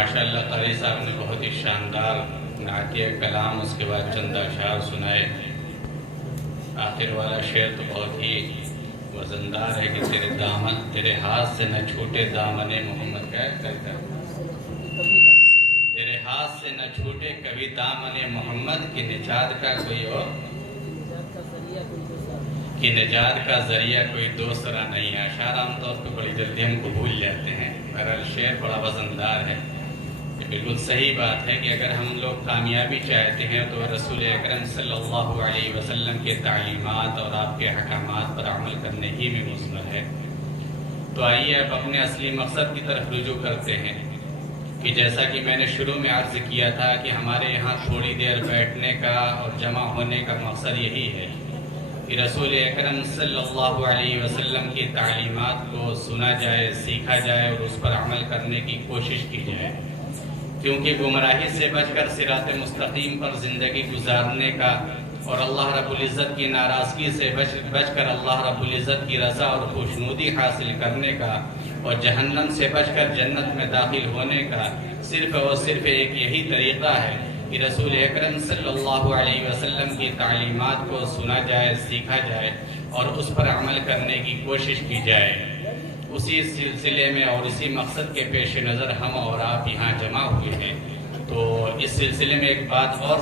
ماشاءاللہ قاری صاحب نے بہت ہی شاندار نعتیہ کلام، اس کے بعد چند اشعار سنائے۔ آخر والا شعر تو بہت ہی وزندار ہے کہ تیرے ہاتھ سے نہ چھوٹے دامن محمد کا تیرے ہاتھ سے نہ چھوٹے کبھی دامن محمد کی نجات کا کوئی اور کہ نجات کا ذریعہ کوئی دوسرا نہیں ہے۔ اشعار عام طور پہ بڑی جلدی ہم کو بھول جاتے ہیں، بہرحال شعر بڑا وزندار ہے۔ یہ بالکل صحیح بات ہے کہ اگر ہم لوگ کامیابی چاہتے ہیں تو رسول اکرم صلی اللہ علیہ وسلم کے تعلیمات اور آپ کے احکامات پر عمل کرنے ہی میں مثمر ہے۔ تو آئیے اب اپنے اصلی مقصد کی طرف رجوع کرتے ہیں کہ جیسا کہ میں نے شروع میں عرض کیا تھا کہ ہمارے یہاں تھوڑی دیر بیٹھنے کا اور جمع ہونے کا مقصد یہی ہے کہ رسول اکرم صلی اللہ علیہ وسلم کی تعلیمات کو سنا جائے، سیکھا جائے اور اس پر عمل کرنے کی کوشش کی جائے، کیونکہ گمراہی سے بچ کر صراط مستقیم پر زندگی گزارنے کا اور اللہ رب العزت کی ناراضگی سے بچ کر اللہ رب العزت کی رضا اور خوشنودی حاصل کرنے کا اور جہنم سے بچ کر جنت میں داخل ہونے کا صرف اور صرف ایک یہی طریقہ ہے کہ رسول اکرم صلی اللہ علیہ وسلم کی تعلیمات کو سنا جائے، سیکھا جائے اور اس پر عمل کرنے کی کوشش کی جائے۔ اسی سلسلے میں اور اسی مقصد کے پیش نظر ہم اور آپ یہاں جمع ہوئے ہیں۔ تو اس سلسلے میں ایک بات اور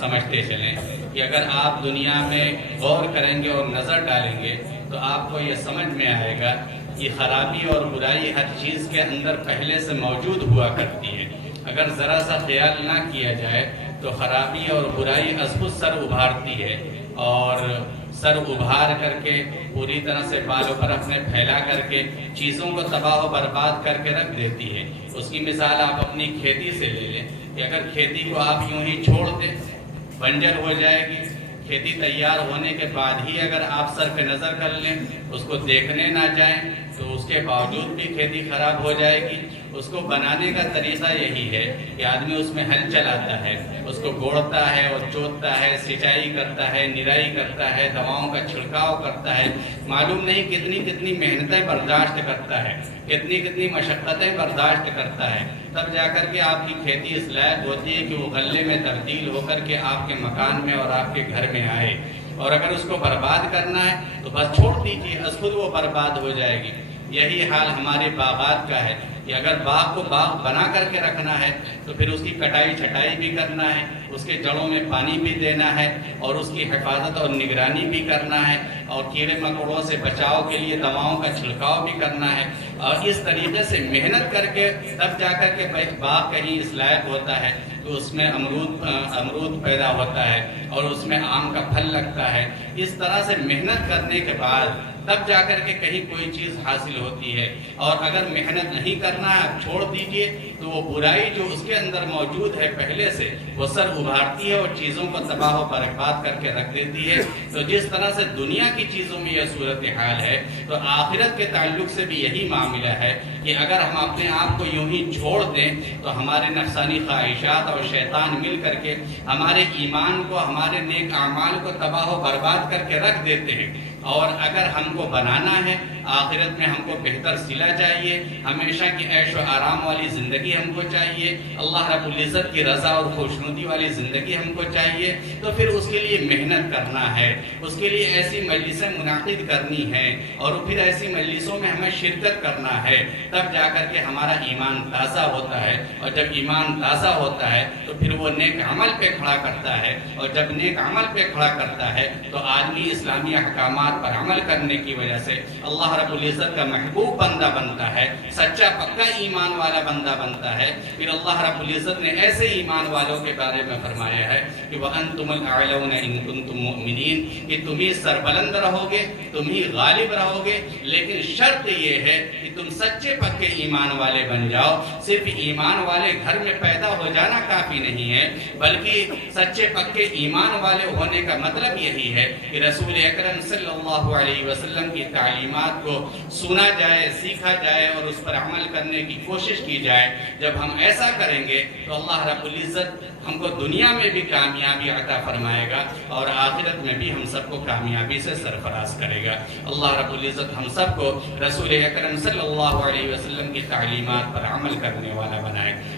سمجھتے چلیں کہ اگر آپ دنیا میں غور کریں گے اور نظر ڈالیں گے تو آپ کو یہ سمجھ میں آئے گا کہ خرابی اور برائی ہر چیز کے اندر پہلے سے موجود ہوا کرتی ہے۔ اگر ذرا سا خیال نہ کیا جائے تو خرابی اور برائی از خود سر ابھارتی ہے اور سر ابھار کر کے پوری طرح سے بالوں پر اپنے پھیلا کر کے چیزوں کو تباہ و برباد کر کے رکھ دیتی ہے۔ اس کی مثال آپ اپنی کھیتی سے لے لیں کہ اگر کھیتی کو آپ یوں ہی چھوڑ دیں بنجر ہو جائے گی۔ کھیتی تیار ہونے کے بعد ہی اگر آپ صرف نظر کر لیں، اس کو دیکھنے نہ جائیں تو اس کے باوجود بھی کھیتی خراب ہو جائے گی۔ اس کو بنانے کا طریقہ یہی ہے کہ آدمی اس میں ہل چلاتا ہے، اس کو گوڑتا ہے اور جوتتا ہے، سینچائی کرتا ہے، نرائی کرتا ہے، دواؤں کا چھڑکاؤ کرتا ہے، معلوم نہیں کتنی محنتیں برداشت کرتا ہے، کتنی مشقتیں برداشت کرتا ہے، تب جا کر کے آپ کی کھیتی اس لائق ہوتی ہے کہ وہ غلے میں تبدیل ہو کر کے آپ کے مکان میں اور آپ کے گھر میں آئے۔ اور اگر اس کو برباد کرنا ہے تو بس چھوڑ دیجیے، از خود وہ برباد ہو جائے گی۔ یہی حال ہمارے باغات کا ہے کہ اگر باغ کو باغ بنا کر کے رکھنا ہے تو پھر اس کی کٹائی چھٹائی بھی کرنا ہے، اس کے جڑوں میں پانی بھی دینا ہے اور اس کی حفاظت اور نگرانی بھی کرنا ہے اور کیڑے مکوڑوں سے بچاؤ کے لیے دواؤں کا چھڑکاؤ بھی کرنا ہے اور اس طریقے سے محنت کر کے تب جا کر کے باغ کہیں اس لائق ہوتا ہے تو اس میں امرود پیدا ہوتا ہے اور اس میں آم کا پھل لگتا ہے۔ اس طرح سے محنت کرنے کے بعد تب جا کر کے کہیں کوئی چیز حاصل ہوتی ہے۔ اور اگر محنت نہیں کرنا ہے، چھوڑ دیجئے، تو وہ برائی جو اس کے اندر موجود ہے پہلے سے وہ سر ابھارتی ہے اور چیزوں کو تباہ و برباد کر کے رکھ دیتی ہے۔ تو جس طرح سے دنیا کی چیزوں میں یہ صورتحال ہے تو آخرت کے تعلق سے بھی یہی معاملہ ہے کہ اگر ہم اپنے آپ کو یوں ہی چھوڑ دیں تو ہمارے نفسانی خواہشات اور شیطان مل کر کے ہمارے ایمان کو، ہمارے نیک اعمال کو تباہ و برباد کر کے رکھ دیتے ہیں۔ اور اگر ہم کو بنانا ہے آخرت میں ہم کو بہتر صلہ چاہیے، ہمیشہ کی عیش و آرام والی زندگی ہم کو چاہیے، اللہ رب العزت کی رضا اور خوشنودی والی زندگی ہم کو چاہیے، تو پھر اس کے لیے محنت کرنا ہے، اس کے لیے ایسی مجلسیں منعقد کرنی ہیں اور پھر ایسی مجلسوں میں ہمیں شرکت کرنا ہے، تب جا کر کے ہمارا ایمان تازہ ہوتا ہے اور جب ایمان تازہ ہوتا ہے تو پھر وہ نیک عمل پہ کھڑا کرتا ہے اور جب نیک عمل پہ کھڑا کرتا ہے تو آدمی اسلامی احکامات پر عمل کرنے کی وجہ سے اللہ رب العزت کا محبوب بندہ بنتا ہے، سچا پکا ایمان والا بندہ بنتا ہے۔ پھر اللہ رب العزت نے ایسے ایمان والوں کے بارے میں فرمایا ہے کہ وَأَنْتُمُ الْأَعْلَوْنَ إِن كُنتُم مُؤْمِنِينَ کہ تم ہی سربلند رہو گے، تم ہی غالب رہو گے، لیکن شرط یہ ہے کہ تم سچے پکے ایمان والے بن جاؤ۔ صرف ایمان والے گھر میں پیدا ہو جانا کافی نہیں ہے، بلکہ سچے پکے ایمان والے ہونے کا مطلب یہی ہے کہ رسول اکرم صلی اللہ علیہ وسلم کی تعلیمات تعلیمات کو سنا جائے، سیکھا جائے اور اس پر عمل کرنے کی کوشش کی جائے. جب ہم ایسا کریں گے تو اللہ رب العزت ہم کو دنیا میں بھی کامیابی عطا فرمائے گا اور آخرت میں بھی ہم سب کو کامیابی سے سرفراز کرے گا. اللہ رب العزت ہم سب کو رسول اکرم صلی اللہ علیہ وسلم کی تعلیمات پر عمل کرنے والا بنائے.